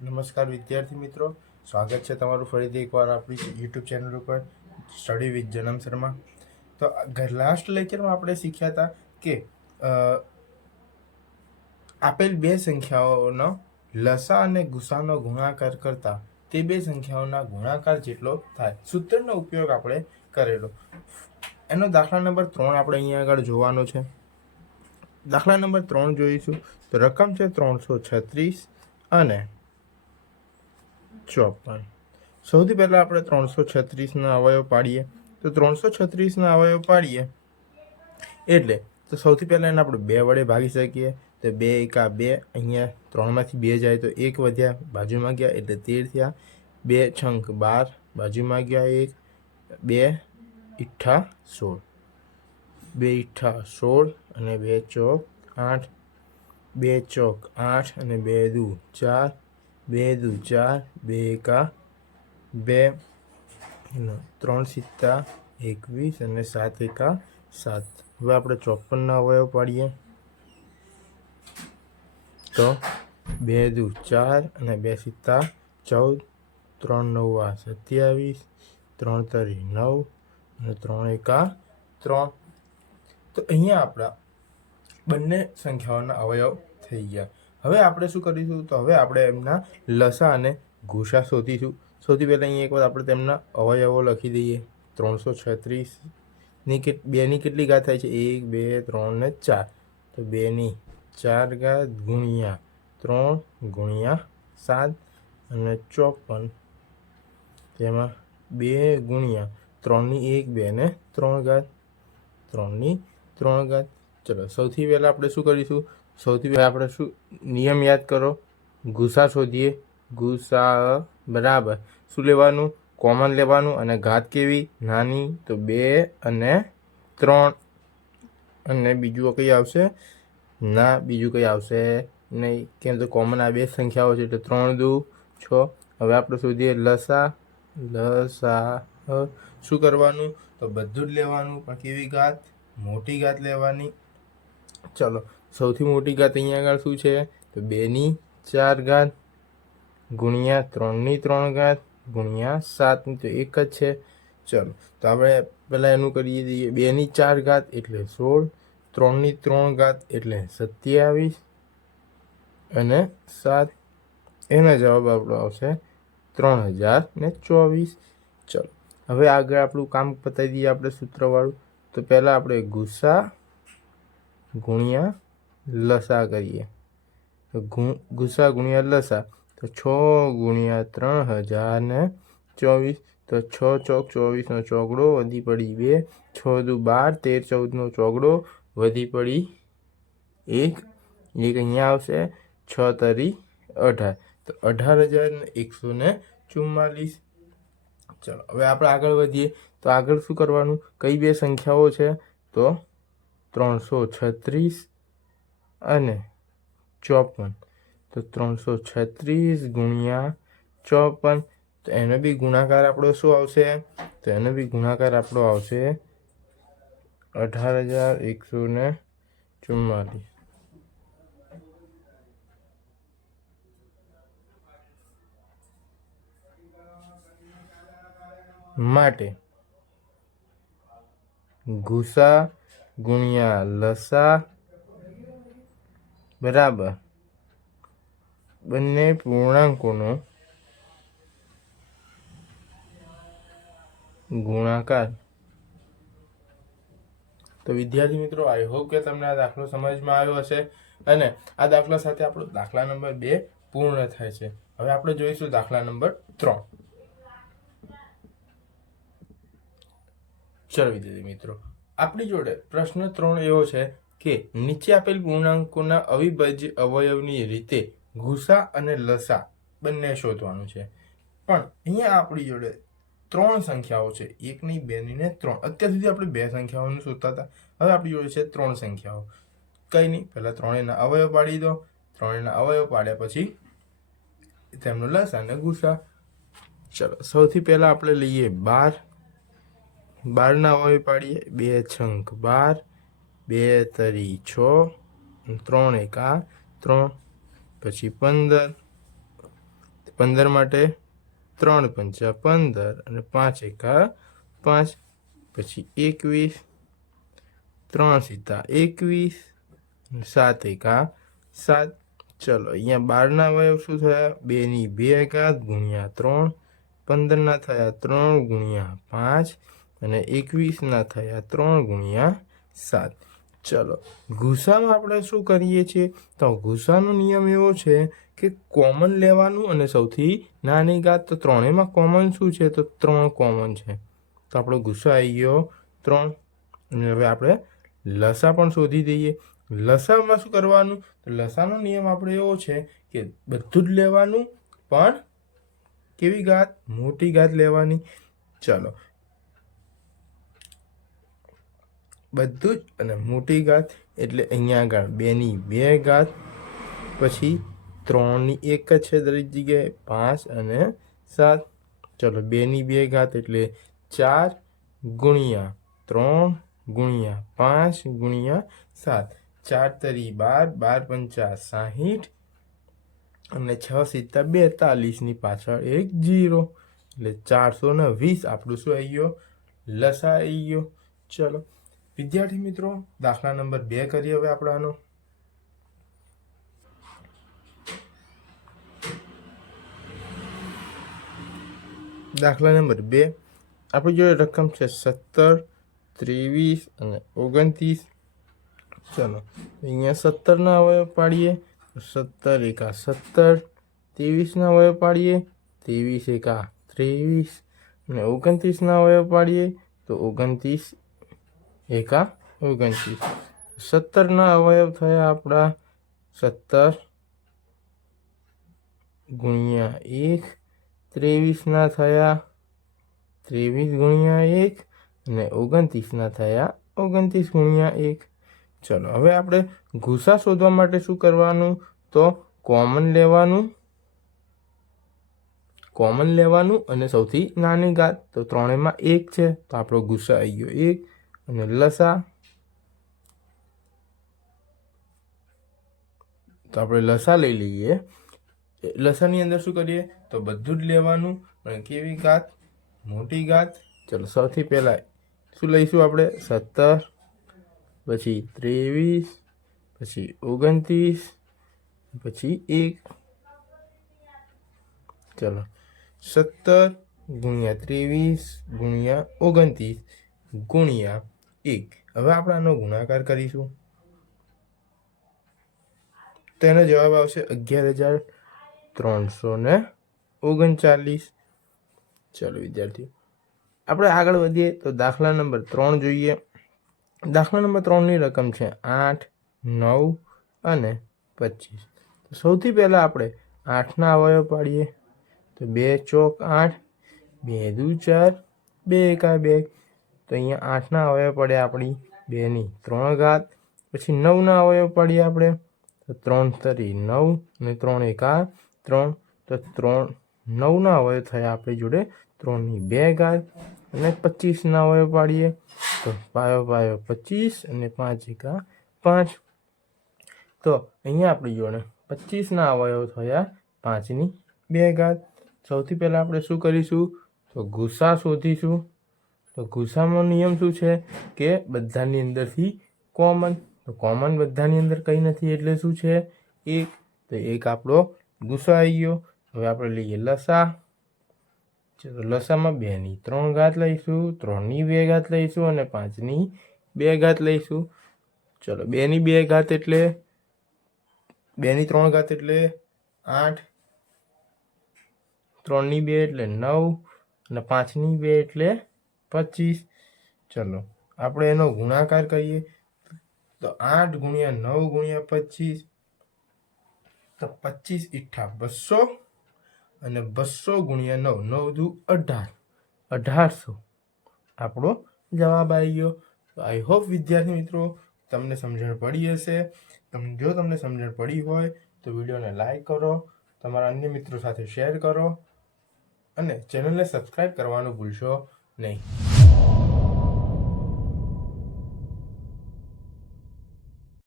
નમસ્કાર વિદ્યાર્થી મિત્રો, સ્વાગત છે તમારું ફરીથી એકવાર આપણી યુટ્યુબ ચેનલ ઉપર સ્ટડી વિથ જનમ શર્મા. તો લાસ્ટ લેક્ચરમાં આપણે શીખ્યા હતા કે આપેલ બે સંખ્યાઓનો લસા અને ગુસાનો ગુણાકાર કરતા તે બે સંખ્યાઓના ગુણાકાર જેટલો થાય, સૂત્રનો ઉપયોગ આપણે કરેલો. એનો દાખલા નંબર 3 આપણે અહીંયા આગળ જોવાનો છે. દાખલા નંબર 3 જોઈશું. તો રકમ છે 336 અને 54. સૌથી પહેલા આપણે 336ના અવયવ પાડીએ. તો 336ના અવયવ પાડીએ એટલે તો સૌથી પહેલા એને આપણે 2 વડે ભાગી શકીએ. તો 2 એકા 2, અહીંયા 3માંથી 2 જાય તો 1 વધ્યા, બાજુમાં ગયા એટલે 13 થયા. 2 છંક 12, બાજુમાં ગયા 1, 2 ઈઠ્ઠા 16, 2 ઈઠ્ઠા 16 અને 2 ચોક 8, 2 ચોક 8 અને 2 દુ 4, 2 દુ 4, 2 એકા 2, 3 સિત્તા 21 અને 7 એકા 7. હવે આપણે 54ના અવયવ પાડીએ. તો 2 દુ 4 અને 2 સિત્તા 14, 3 નવા 27, 3 તરી 9 અને 3 એકા 3. તો અહીંયા આપણા બંને સંખ્યાઓના અવયવ થઈ ગયા. હવે આપણે શું કરીશું? તો હવે આપણે એમના લસા અને ગુસા શોધીશું. સૌથી પહેલાં અહીંયા એકવાર આપણે તેમના અવયવો લખી દઈએ. 336ની 2ની કેટલી ઘાત થાય છે? 1, 2, 3 ને 4. તો 2ની 4 ઘાત ગુણ્યા 3 ગુણ્યા 7 અને 54, તેમાં 2 ગુણ્યા 3ની 1, 2 ને 3 ઘાત, 3ની 3 ઘાત. ચલો સૌથી પહેલાં આપણે શું કરીશું? સૌથી પહેલાં આપણે શું નિયમ યાદ કરો? ગુસા શોધીએ. ગુસા બરાબર શું લેવાનું? કોમન લેવાનું. અને ઘાત કેવી? નાની. તો 2 અને 3. અને બીજું કઈ આવશે? ના, બીજું કંઈ આવશે નહીં, કેમ તો કોમન આ બે સંખ્યાઓ છે એટલે 3 દુ 6. હવે આપણે શોધીએ લસા. શું કરવાનું? તો બધું જ લેવાનું, પણ કેવી ઘાત? મોટી ઘાત લેવાની. ચલો સૌથી મોટી ઘાત અહીંયા આગળ શું છે? તો 2ની 4 ઘાત ગુણ્યા 3ની 3 ઘાત ગુણ્યા 7ની તો એક જ છે. ચલો તો આપણે પહેલાં એનું કરીએ દઈએ. 2ની 4 ઘાત એટલે 16, 3ની 3 ઘાત એટલે 27 અને 7. એનો જવાબ આપણો આવશે 3024. ચલો હવે આગળ આપણું કામ પતાવી દઈએ આપણે સૂત્રવાળું. તો પહેલાં આપણે ગુસા ગુણ્યા લસા કરીએ. તો ગુસા ગુણ્યા લસા તો 6 ગુણ્યા 3024. તો 6 ચોક 24નો ચોગડો વધી પડી 2, 6 દુ 12, 13 14નો ચોગડો વધી પડી 1, અહીંયા આવશે. 6 તરી 18, તો 18,144. ચલો હવે આપણે આગળ વધીએ. તો આગળ શું કરવાનું? કઈ બે સંખ્યાઓ છે? તો 336 અને 54. તો 336 ગુણ્યા 54, તો એનો બી ગુણાકાર આપણો શું આવશે? તો એનો બી ગુણાકાર આપણો આવશે 18,144. માટે ગુસા ગુણ્યા લસા બરાબર બંને પૂર્ણાંકોનો ગુણાકાર. તો વિદ્યાર્થી મિત્રો, આઈ હોપ કે તમને આ દાખલો સમજમાં આવ્યો હશે. અને આ દાખલા સાથે આપણો દાખલા નંબર 2 પૂર્ણ થાય છે. હવે આપણે જોઈશું દાખલા નંબર 3. ચલો વિદ્યાર્થી મિત્રો, આપણી જોડે પ્રશ્ન 3 એવો છે કે નીચે આપેલ પૂર્ણાંકોના અવિભાજ્ય અવયવની રીતે ગુસા અને લસા બંને શોધવાનું છે. પણ અહીંયા આપણી જોડે 3 સંખ્યાઓ છે. 1 નહીં, 2 નહીં ને 3. અત્યાર સુધી આપણે 2 સંખ્યાઓનું શોધતા હતા. હવે આપણી જોડે છે 3 સંખ્યાઓ. કંઈ નહીં, પહેલાં ત્રણેયના અવયવ પાડી દો. ત્રણેયના અવયવ પાડ્યા પછી તેમનો લસા અને ગુસા. ચલો સૌથી પહેલાં આપણે લઈએ 12. 12ના અવયવ પાડીએ. 2 છંક 12, 2 તરી 6, 3 એકા 3, પછી 15, 15 માટે 3 પંચા 15 અને 5 એકા 5, પછી 21, 3 સીતા 21, 7 એકા 7. ચલો અહીંયા 12ના અવયવ શું થયા? 2ની 2 ઘાત ગુણ્યા 3, 15ના થયા 3 ગુણ્યા 5 અને 21ના થયા 3 ગુણ્યા 7. ચલો ગુસામાં આપણે શું કરીએ છીએ? તો ગુસાનો નિયમ એવો છે કે કોમન લેવાનું અને સૌથી નાની ઘાત. તો ત્રણેયમાં કોમન શું છે? તો 3 કોમન છે. તો આપણો ગુસ્સા આવી ગયો 3. અને હવે આપણે લસા પણ શોધી દઈએ. લસામાં શું કરવાનું? તો લસાનો નિયમ આપણે એવો છે કે બધું જ લેવાનું, પણ કેવી ઘાત? મોટી ઘાત લેવાની. ચલો બધું જ અને મોટી ઘાત એટલે અહીંયા આગળ 2ની 2 ઘાત, પછી 3ની 1 જ છે દરેક જગ્યાએ, 5 અને 7. ચલો 2ની 2 ઘાત એટલે 4 ગુણ્યા 3 ગુણ્યા 5 ગુણ્યા 7. 4 તરી 12, 12 પંચા 60 અને 6 સીતા 42, ની પાછળ એક 0 એટલે 420 આપણું શું આવી ગયો? લસા આવી ગયો. ચલો વિદ્યાર્થી મિત્રો, દાખલા નંબર 2 કરીએ હવે આપણે આનો. દાખલા નંબર 2 આપણી જોડે રકમ છે 17, 23 અને 29. ચલો અહીંયા 17ના અવયવ પાડીએ તો 17 એકા 17, 23ના અવયવ પાડીએ 23 એકા 23 અને 29ના અવયવ પાડીએ તો 29 એકા 29. 17ના અવયવ થયા આપણા 17 ગુણ્યા 1, 23ના થયા 23 ગુણ્યા 1 અને 29ના થયા 29 ગુણ્યા 1. ચલો હવે આપણે ગુસા શોધવા માટે શું કરવાનું? તો કોમન લેવાનું અને સૌથી નાની ઘાત. તો ત્રણેયમાં 1 છે તો આપણો ગુસા આવી ગયો 1. અને લસા, તો આપણે લસા લઈ લઈએ. લસાની અંદર શું કરીએ? તો બધું જ લેવાનું, પણ કેવી ઘાત? મોટી ઘાત. ચલો સૌથી પહેલાં શું લઈશું આપણે? 17, પછી 23, પછી 29, પછી 1. ચલો 17 ગુણ્યા 23 ગુણ્યા 29 ગુણ્યા 1. હવે આપણે આનો ગુણાકાર કરીશું. તેનો જવાબ આવશે 11,339. ચલો વિદ્યાર્થીઓ, આપણે આગળ વધીએ તો દાખલા નંબર 3 જોઈએ. દાખલા નંબર 3ની રકમ છે 8, 9 અને 25. તો સૌથી પહેલાં આપણે 8ના અવયવ પાડીએ તો 2 ચોક 8, 2 દુ 4, 2 એકા 2. તો અહીંયા 8ના અવયવ પડ્યા આપણી 2ની 3 ઘાત. પછી 9ના અવયવ પાડીએ આપણે તો 3 તરી 9 અને 3 એકા 3. તો 9ના અવયવ થયા આપણી જોડે 3ની 2 ઘાત. અને 25ના અવયવ પાડીએ તો પાયો 25 અને 5 એકા 5. તો અહીંયા આપણી જોડે 25ના અવયવ થયા 5ની 2 ઘાત. સૌથી પહેલાં આપણે શું કરીશું? તો ગુસા શોધીશું. તો ગુસામાં નિયમ શું છે કે બધાની અંદરથી કોમન. તો કોમન બધાની અંદર કંઈ નથી એટલે શું છે? 1. તો 1 આપણો ગુસ્સા આવી ગયો. હવે આપણે લઈએ લસા. ચલો લસામાં 2ની 3 ઘાત લઈશું, 3ની 2 ઘાત લઈશું અને 5ની 2 ઘાત લઈશું. ચલો 2ની 2 ઘાત એટલે 2ની 3 ઘાત એટલે 8, 3ની 2 એટલે 9 અને 5ની 2 એટલે 25. ચલો આપણે એનો ગુણાકાર કરીએ તો 8 ગુણ્યા 9 ગુણ્યા 25. તો 25 ઈઠા 200 અને 200 ગુણ્યા 9, 9 દુ 18, 1800 આપણો જવાબ આવી ગયો. તો આઈ હોપ વિદ્યાર્થી મિત્રો તમને સમજણ પડી હશે. જો તમને સમજણ પડી હોય તો વિડીયોને લાઈક કરો, તમારા અન્ય મિત્રો સાથે શેર કરો અને ચેનલને સબસ્ક્રાઈબ કરવાનું ભૂલશો નહીં.